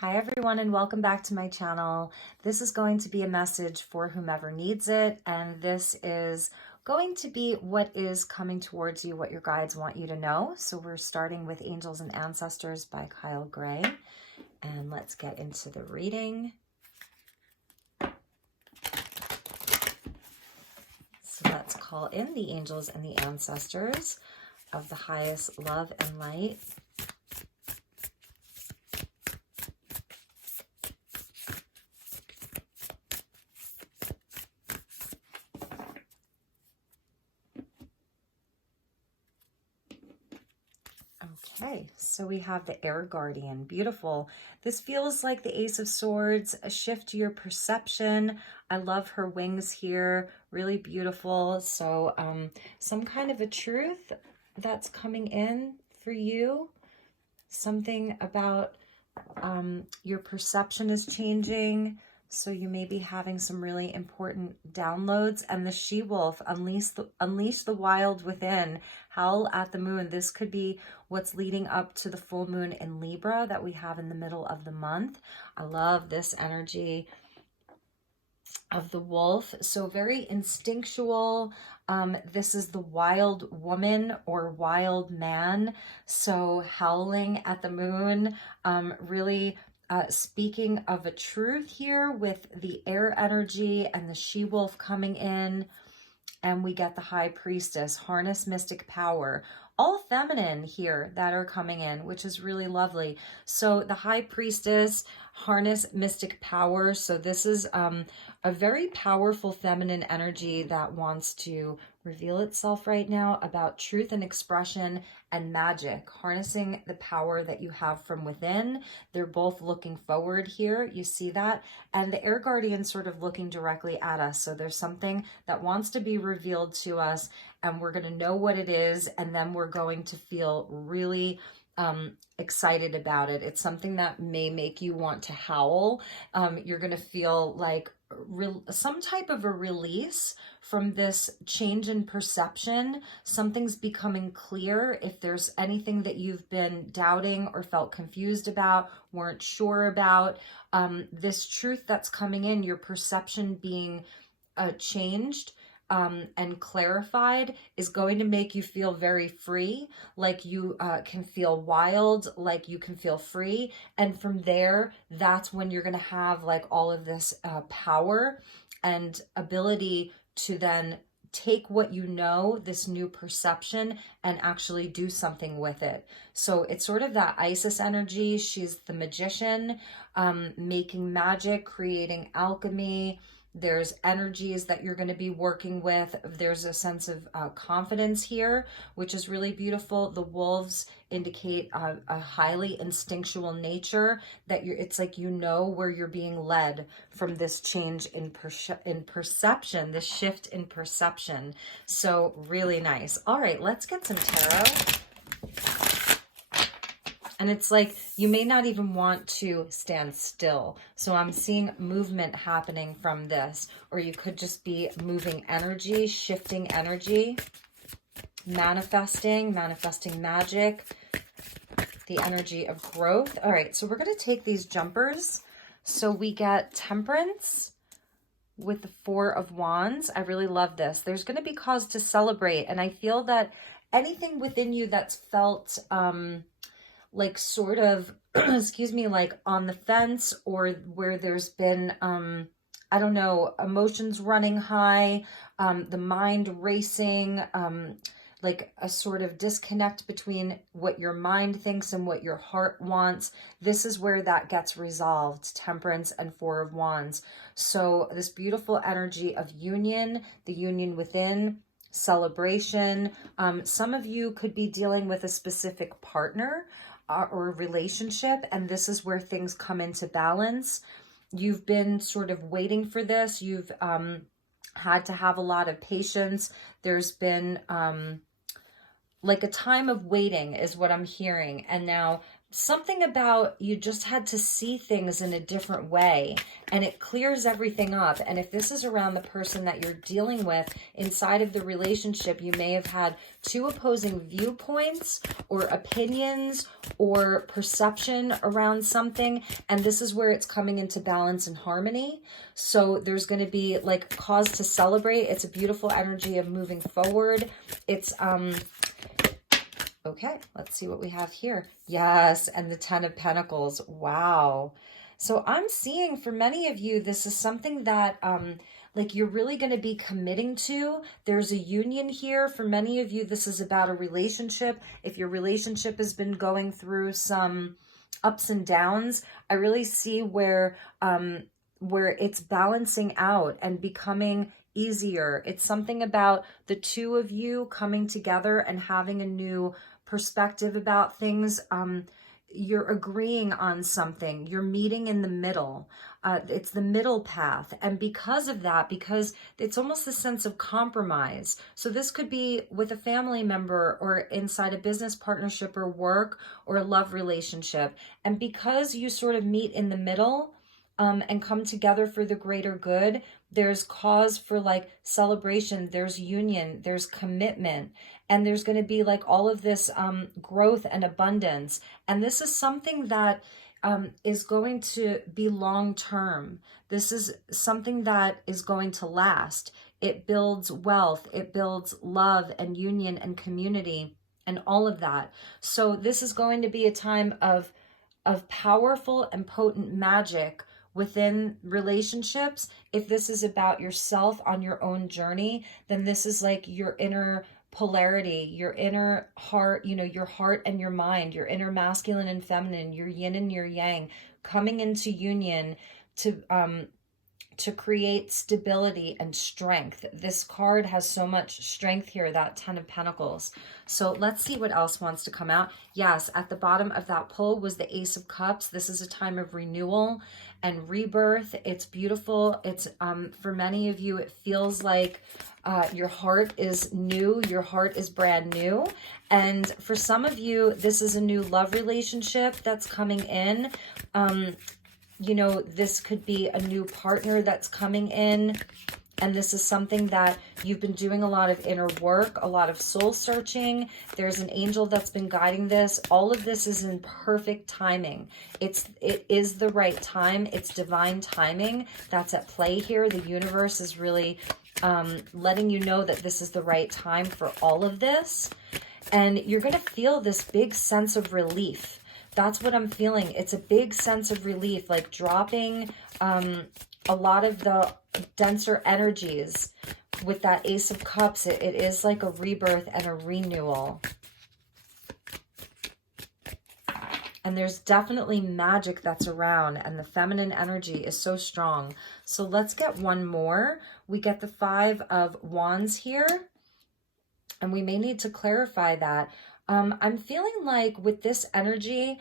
Hi everyone and welcome back to my channel. This is going to be a message for whomever needs it, and this is going to be what is coming towards you, what your guides want you to know. So we're starting with Angels and Ancestors by Kyle Gray, and let's get into the reading. So let's call in the angels and the ancestors of the highest love and light. Okay, so we have the Air Guardian. Beautiful. This feels like the Ace of Swords, a shift to your perception. I love her wings here. Really beautiful. So some kind of a truth that's coming in for you. Something about your perception is changing. So you may be having some really important downloads. And the she-wolf, unleash the wild within, howl at the moon. This could be what's leading up to the full moon in Libra that we have in the middle of the month. I love this energy of the wolf. So very instinctual. This is the wild woman or wild man. So howling at the moon, really speaking of a truth here with the air energy and the she-wolf coming in. And we get the High Priestess, harness mystic power. All feminine here that are coming in, which is really lovely. So the High Priestess, harness mystic power. So this is a very powerful feminine energy that wants to reveal itself right now about truth and expression and magic, harnessing the power that you have from within. They're both looking forward here. You see that? And the Air Guardian sort of looking directly at us. So there's something that wants to be revealed to us, and we're going to know what it is, and then we're going to feel really excited about it. It's something that may make you want to howl. You're going to feel like some type of a release from this change in perception. Something's becoming clear. If there's anything that you've been doubting or felt confused about, weren't sure about, this truth that's coming in, your perception being changed and clarified, is going to make you feel very free, like you can feel wild, like you can feel free. And from there, that's when you're going to have like all of this power and ability to then take what you know, this new perception, and actually do something with it. So it's sort of that Isis energy. She's the magician, making magic, creating alchemy. There's energies that you're going to be working with. There's a sense of confidence here, which is really beautiful. The wolves indicate a highly instinctual nature, that it's like you know where you're being led from this change in perception, this shift in perception. So really nice. All right, let's get some tarot. And it's like you may not even want to stand still. So I'm seeing movement happening from this, or you could just be moving energy, shifting energy, manifesting magic, the energy of growth. All right, so we're going to take these jumpers. So we get Temperance with the Four of Wands. I really love this. There's going to be cause to celebrate. And I feel that anything within you that's felt like sort of, excuse me, like on the fence, or where there's been, I don't know, emotions running high, the mind racing, like a sort of disconnect between what your mind thinks and what your heart wants. This is where that gets resolved, Temperance and Four of Wands. So this beautiful energy of union, the union within, celebration. Some of you could be dealing with a specific partner or relationship, and this is where things come into balance. You've been sort of waiting for this. You've had to have a lot of patience. There's been like a time of waiting is what I'm hearing. And now something about you just had to see things in a different way, and it clears everything up. And if this is around the person that you're dealing with inside of the relationship, you may have had two opposing viewpoints or opinions or perception around something, and this is where it's coming into balance and harmony. So there's going to be like cause to celebrate. It's a beautiful energy of moving forward. It's okay, let's see what we have here. Yes, and the Ten of Pentacles. Wow. So I'm seeing for many of you, this is something that like you're really going to be committing to. There's a union here. For many of you, this is about a relationship. If your relationship has been going through some ups and downs, I really see where it's balancing out and becoming easier. It's something about the two of you coming together and having a new perspective about things. You're agreeing on something. You're meeting in the middle. It's the middle path. And because of that, because it's almost a sense of compromise. So this could be with a family member or inside a business partnership or work or a love relationship. And because you sort of meet in the middle, and come together for the greater good, there's cause for like celebration, there's union, there's commitment, and there's going to be like all of this growth and abundance. And this is something that is going to be long term. This is something that is going to last. It builds wealth, it builds love and union and community and all of that. So this is going to be a time of powerful and potent magic within relationships. If this is about yourself on your own journey, then this is like your inner polarity, your inner heart, your heart and your mind, your inner masculine and feminine, your yin and your yang coming into union to create stability and strength. This card has so much strength here, that Ten of Pentacles. So let's see what else wants to come out. Yes, at the bottom of that pull was the Ace of Cups. This is a time of renewal and rebirth. It's beautiful. It's for many of you, it feels like your heart is new. Your heart is brand new. And for some of you, this is a new love relationship that's coming in. This could be a new partner that's coming in. And this is something that you've been doing a lot of inner work, a lot of soul searching. There's an angel that's been guiding this. All of this is in perfect timing. It is the right time. It's divine timing that's at play here. The universe is really letting you know that this is the right time for all of this. And you're going to feel this big sense of relief. That's what I'm feeling. It's a big sense of relief, like dropping a lot of the denser energies with that Ace of Cups. It is like a rebirth and a renewal. And there's definitely magic that's around, and the feminine energy is so strong. So let's get one more. We get the Five of Wands here, and we may need to clarify that. I'm feeling like with this energy,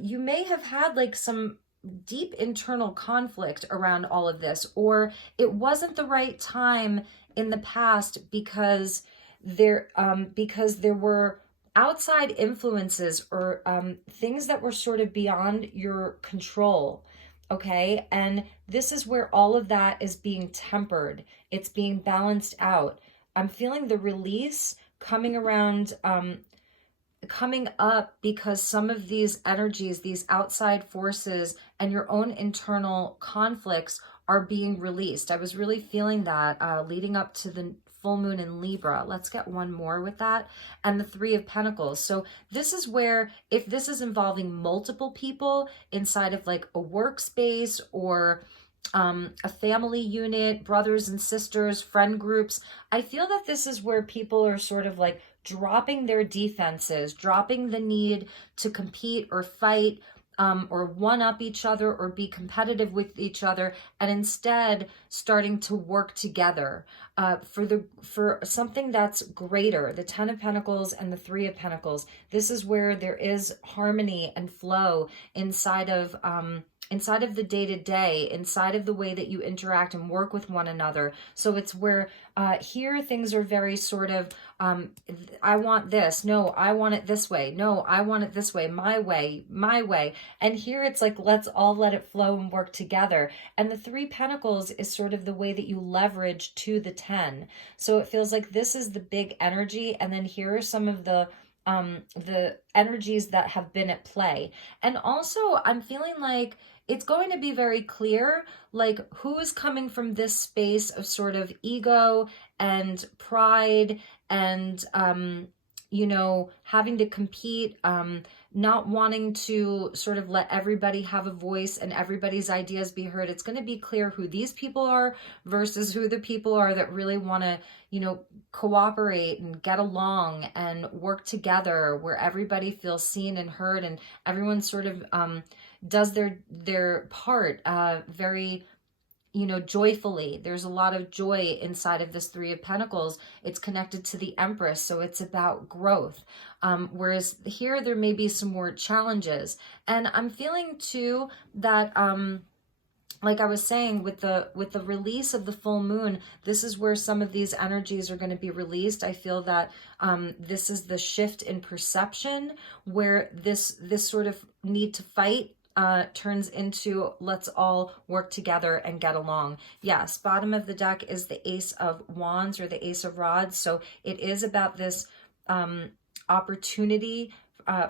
you may have had like some deep internal conflict around all of this, or it wasn't the right time in the past because there were outside influences or things that were sort of beyond your control. Okay, and this is where all of that is being tempered. It's being balanced out. I'm feeling the release coming around, coming up, because some of these energies, these outside forces and your own internal conflicts are being released. I was really feeling that leading up to the full moon in Libra. Let's get one more with that. And the Three of Pentacles. So this is where, if this is involving multiple people inside of like a workspace or a family unit, brothers and sisters, friend groups, I feel that this is where people are sort of like dropping their defenses, dropping the need to compete or fight or one-up each other or be competitive with each other, and instead starting to work together for something that's greater. The Ten of Pentacles and the Three of Pentacles. This is where there is harmony and flow inside of the day-to-day, inside of the way that you interact and work with one another. So it's where here things are very sort of I want this. No, I want it this way. No, I want it this way. My way, my way. And here it's like, let's all let it flow and work together. And the Three Pentacles is sort of the way that you leverage to the 10. So it feels like this is the big energy. And then here are some of the energies that have been at play. And also I'm feeling like it's going to be very clear, like who is coming from this space of sort of ego and pride and, you know, having to compete, not wanting to sort of let everybody have a voice and everybody's ideas be heard. It's going to be clear who these people are versus who the people are that really want to, you know, cooperate and get along and work together, where everybody feels seen and heard and everyone sort of does their part very, you know, joyfully. There's a lot of joy inside of this Three of Pentacles. It's connected to the Empress, so it's about growth. Whereas here, there may be some more challenges. And I'm feeling too that, like I was saying, with the release of the full moon, this is where some of these energies are going to be released. I feel that this is the shift in perception, where this sort of need to fight turns into let's all work together and get along. Yes, bottom of the deck is the Ace of Wands or the Ace of Rods. So it is about this opportunity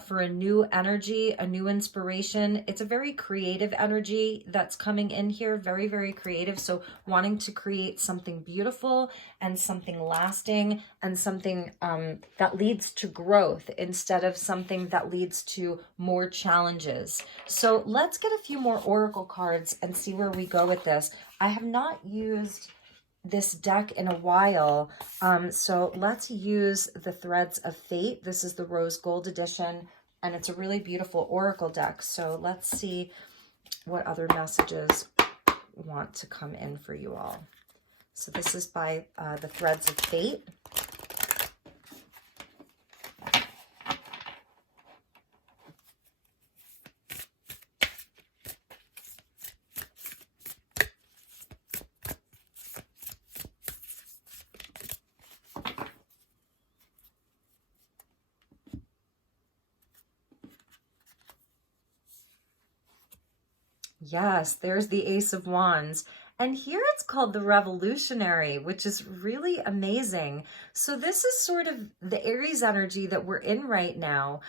for a new energy, a new inspiration. It's a very creative energy that's coming in here, very, very creative. So wanting to create something beautiful and something lasting and something that leads to growth instead of something that leads to more challenges. So let's get a few more oracle cards and see where we go with this. I have not used this deck in a while, so let's use the Threads of Fate. This is the rose gold edition, and it's a really beautiful oracle deck. So let's see what other messages want to come in for you all. So this is by the Threads of Fate. Yes, there's the Ace of Wands. And here it's called the Revolutionary, which is really amazing. So this is sort of the Aries energy that we're in right now.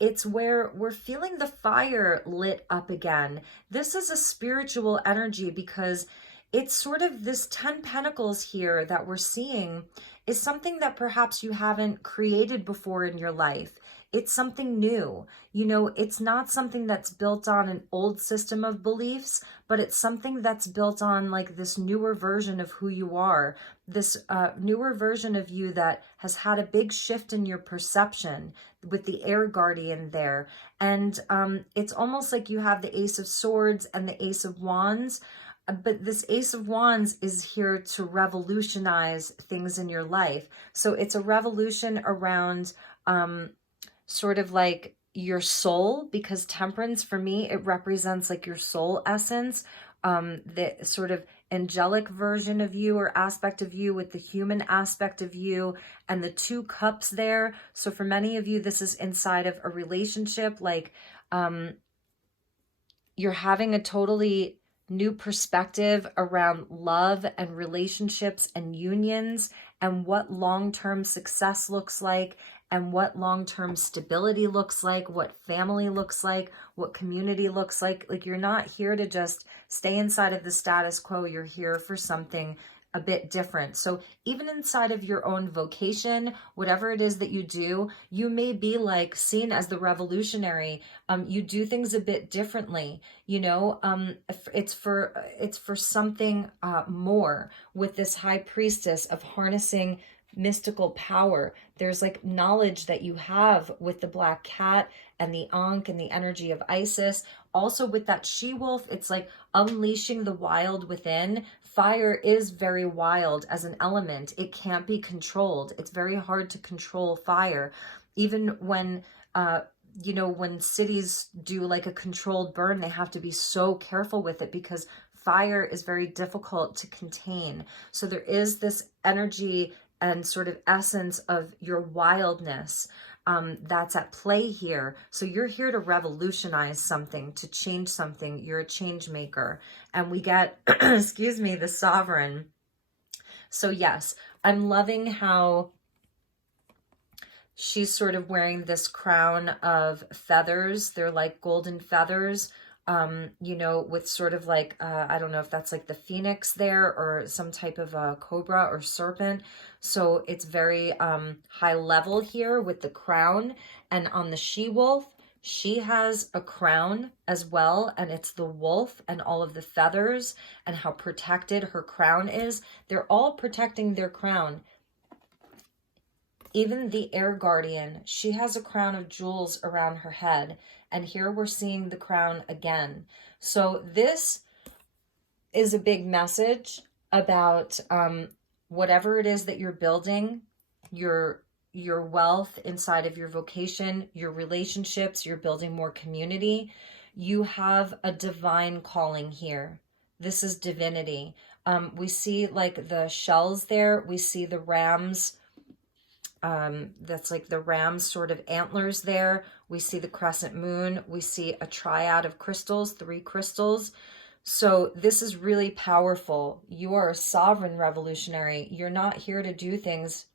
It's where we're feeling the fire lit up again. This is a spiritual energy because it's sort of this 10 Pentacles here that we're seeing is something that perhaps you haven't created before in your life. It's something new. You know, it's not something that's built on an old system of beliefs, but it's something that's built on like this newer version of who you are, this newer version of you that has had a big shift in your perception with the air guardian there. And it's almost like you have the Ace of Swords and the Ace of Wands. But this Ace of Wands is here to revolutionize things in your life. So it's a revolution around sort of like your soul, because Temperance for me, it represents like your soul essence, the sort of angelic version of you or aspect of you with the human aspect of you, and the two cups there. So for many of you, this is inside of a relationship, like you're having a totally new perspective around love and relationships and unions and what long-term success looks like and what long-term stability looks like, what family looks like, what community looks like. Like, you're not here to just stay inside of the status quo. You're here for something a bit different. So even inside of your own vocation, whatever it is that you do, you may be like seen as the revolutionary. You do things a bit differently, you know. It's for something more with this High Priestess of harnessing mystical power. There's like knowledge that you have with the black cat and the Ankh and the energy of Isis. Also with that she-wolf, it's like unleashing the wild within. Fire is very wild as an element. It can't be controlled. It's very hard to control fire. Even when you know, when cities do like a controlled burn, they have to be so careful with it because fire is very difficult to contain. So there is this energy and sort of essence of your wildness that's at play here. So you're here to revolutionize something, to change something. You're a change maker. And we get, excuse me, the Sovereign. So yes, I'm loving how she's sort of wearing this crown of feathers. They're like golden feathers, you know, with sort of like, I don't know if that's like the phoenix there or some type of a cobra or serpent. So it's very high level here with the crown. And on the she-wolf, she has a crown as well, and it's the wolf and all of the feathers and how protected her crown is. They're all protecting their crown. Even the air guardian, she has a crown of jewels around her head. And here we're seeing the crown again. So this is a big message about whatever it is that you're building, your wealth inside of your vocation, your relationships, you're building more community. You have a divine calling here. This is divinity. We see like the shells there. We see the rams. That's like the ram's sort of antlers there. We see the crescent moon. We see a triad of crystals, 3 crystals. So this is really powerful. You are a sovereign revolutionary. You're not here to do things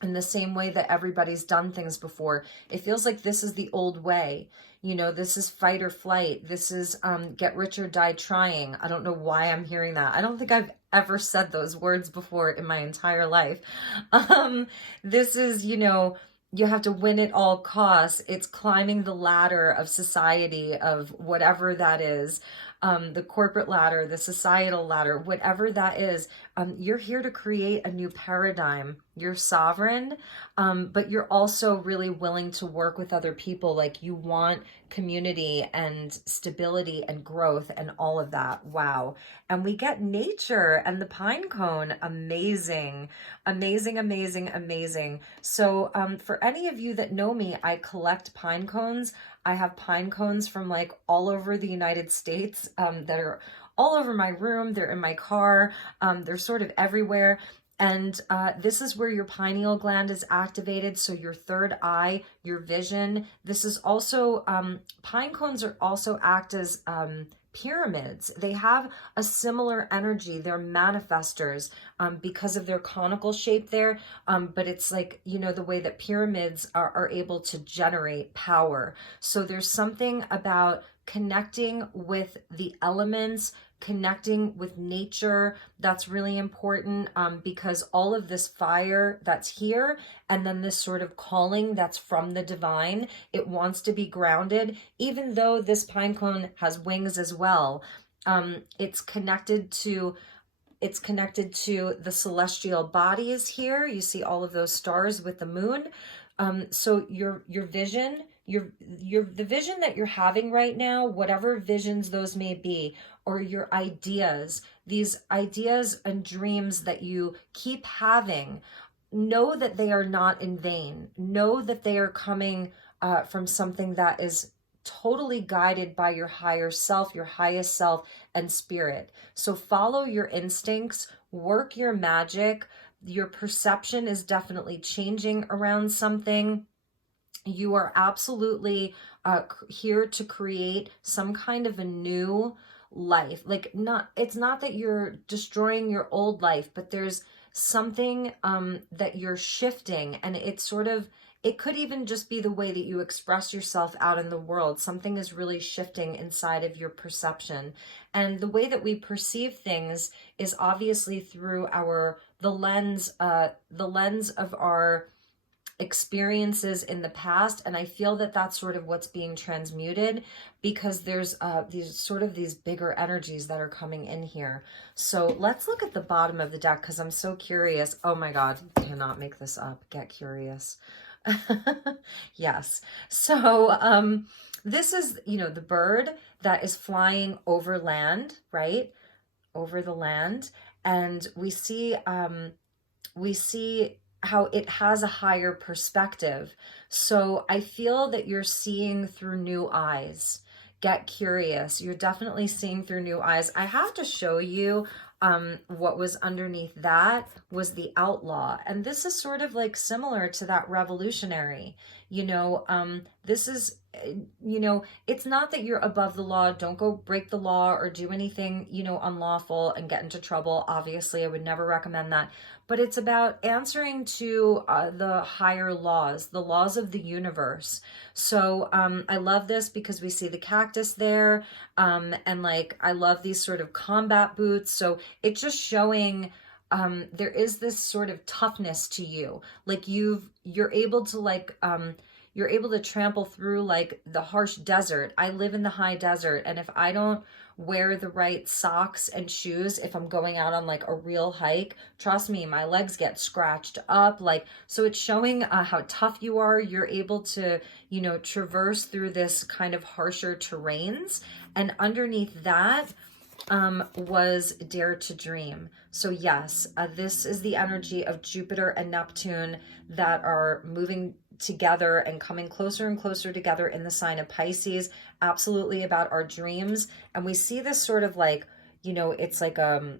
in the same way that everybody's done things before. It feels like this is the old way. You know, this is fight or flight. This is get rich or die trying. I don't know why I'm hearing that. I don't think I've ever said those words before in my entire life. This is, you know, you have to win at all costs. It's climbing the ladder of society, of whatever that is. The corporate ladder, the societal ladder, whatever that is, you're here to create a new paradigm. You're sovereign, but you're also really willing to work with other people. Like you want community and stability and growth and all of that. Wow. And we get nature and the pine cone. Amazing, amazing, amazing, amazing. So for any of you that know me, I collect pine cones. I have pine cones from like all over the United States that are all over my room. They're in my car. They're sort of everywhere. And this is where your pineal gland is activated. So your third eye, your vision. This is also, pine cones are also act as pyramids. They have a similar energy. They're manifestors because of their conical shape there. But it's like, you know, the way that pyramids are able to generate power. So there's something about connecting with the elements, connecting with nature, that's really important because all of this fire that's here and then this sort of calling that's from the divine, it wants to be grounded, even though this pine cone has wings as well. It's connected to the celestial bodies here. You see all of those stars with the moon. So your vision, the vision that you're having right now, whatever visions those may be, or your ideas, these ideas and dreams that you keep having, know that they are not in vain. Know that they are coming from something that is totally guided by your higher self, your highest self and spirit. So follow your instincts, work your magic. Your perception is definitely changing around something. You are absolutely here to create some kind of a new life. Like it's not that you're destroying your old life, but there's something that you're shifting, and it's sort of, it could even just be the way that you express yourself out in the world. Something is really shifting inside of your perception. And the way that we perceive things is obviously through the lens of our experiences in the past. And I feel that that's sort of what's being transmuted, because there's these bigger energies that are coming in here. So let's look at the bottom of the deck, because I'm so curious. Oh my God, cannot make this up. Get curious. Yes. So this is, you know, the bird that is flying over land, right? Over the land. And we see how it has a higher perspective. So I feel that you're seeing through new eyes. Get curious. You're definitely seeing through new eyes. I have to show you what was underneath that was the outlaw. And this is sort of like similar to that revolutionary, this is, it's not that you're above the law. Don't go break the law or do anything, unlawful and get into trouble. Obviously, I would never recommend that. But it's about answering to the higher laws, the laws of the universe. So I love this because we see the cactus there. And like, I love these sort of combat boots. So it's just showing there is this sort of toughness to you. Like you're able to like, you're able to trample through like the harsh desert. I live in the high desert, and if I don't wear the right socks and shoes, if I'm going out on like a real hike, trust me, my legs get scratched up. Like, so it's showing how tough you are. You're able to, traverse through this kind of harsher terrains. And underneath that was Dare to Dream. So yes, this is the energy of Jupiter and Neptune that are moving together and coming closer and closer together in the sign of Pisces, absolutely about our dreams. And we see this sort of like, it's like a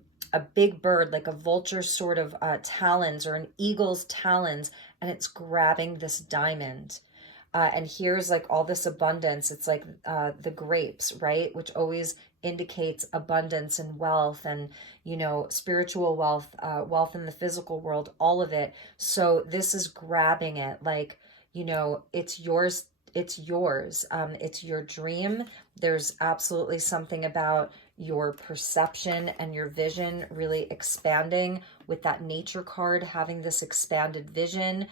big bird, like a vulture sort of talons, or an eagle's talons, and it's grabbing this diamond. And here's like all this abundance. It's like the grapes, right? Which always indicates abundance and wealth and, spiritual wealth, wealth in the physical world, all of it. So this is grabbing it like, it's yours. It's yours. It's your dream. There's absolutely something about your perception and your vision really expanding with that nature card, having this expanded vision.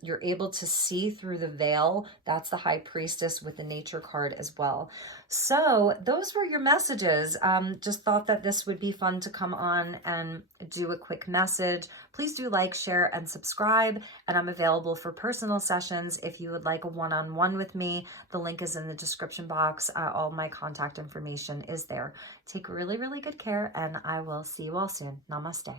You're able to see through the veil. That's the High Priestess with the nature card as well. So those were your messages. Just thought that this would be fun to come on and do a quick message. Please do like, share, and subscribe. And I'm available for personal sessions if you would like a one-on-one with me. The link is in the description box. All my contact information is there. Take really, really good care, and I will see you all soon. Namaste.